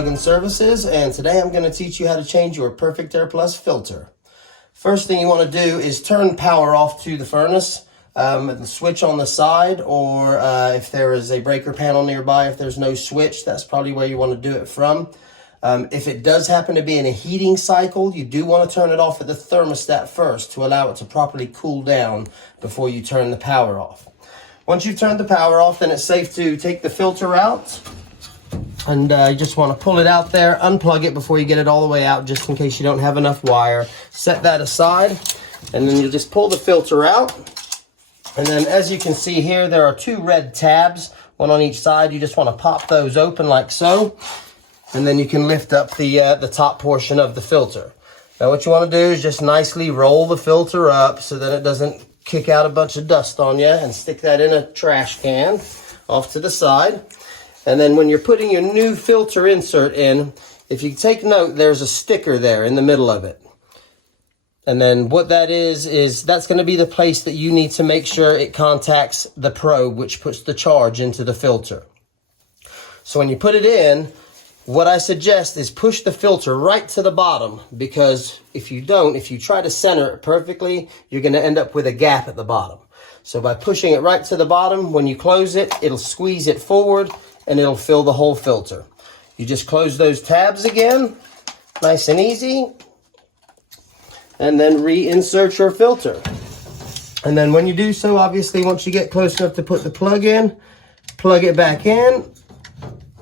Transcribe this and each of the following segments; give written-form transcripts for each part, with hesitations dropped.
Loganservices, and today I'm going to teach you how to change your Perfect Air Plus filter. First thing you want to do is turn power off to the furnace, the switch on the side, or if there is a breaker panel nearby, if there's no switch, that's probably where you want to do it from. If it does happen to be in a heating cycle, you do want to turn it off at the thermostat first to allow it to properly cool down before you turn the power off. Once you've turned the power off, then it's safe to take the filter out. And you just want to pull it out there, unplug it before you get it all the way out, just in case you don't have enough wire. Set that aside, and then you just pull the filter out. And then as you can see here, there are two red tabs, one on each side. You just want to pop those open like so. And then you can lift up the top portion of the filter. Now what you want to do is just nicely roll the filter up so that it doesn't kick out a bunch of dust on you, and stick that in a trash can off to the side. And then when you're putting your new filter insert in, if you take note, there's a sticker there in the middle of it. And then what that is that's going to be the place that you need to make sure it contacts the probe, which puts the charge into the filter. So when you put it in, what I suggest is push the filter right to the bottom, because if you try to center it perfectly, you're going to end up with a gap at the bottom. So by pushing it right to the bottom, when you close it, it'll squeeze it forward and it'll fill the whole filter. You just close those tabs again, nice and easy, and then reinsert your filter. And then when you do so, obviously once you get close enough to put the plug in, plug it back in,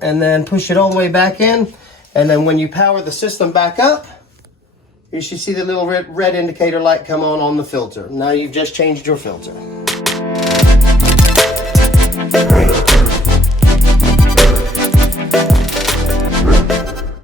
and then push it all the way back in. And then when you power the system back up, you should see the little red indicator light come on the filter. Now you've just changed your filter.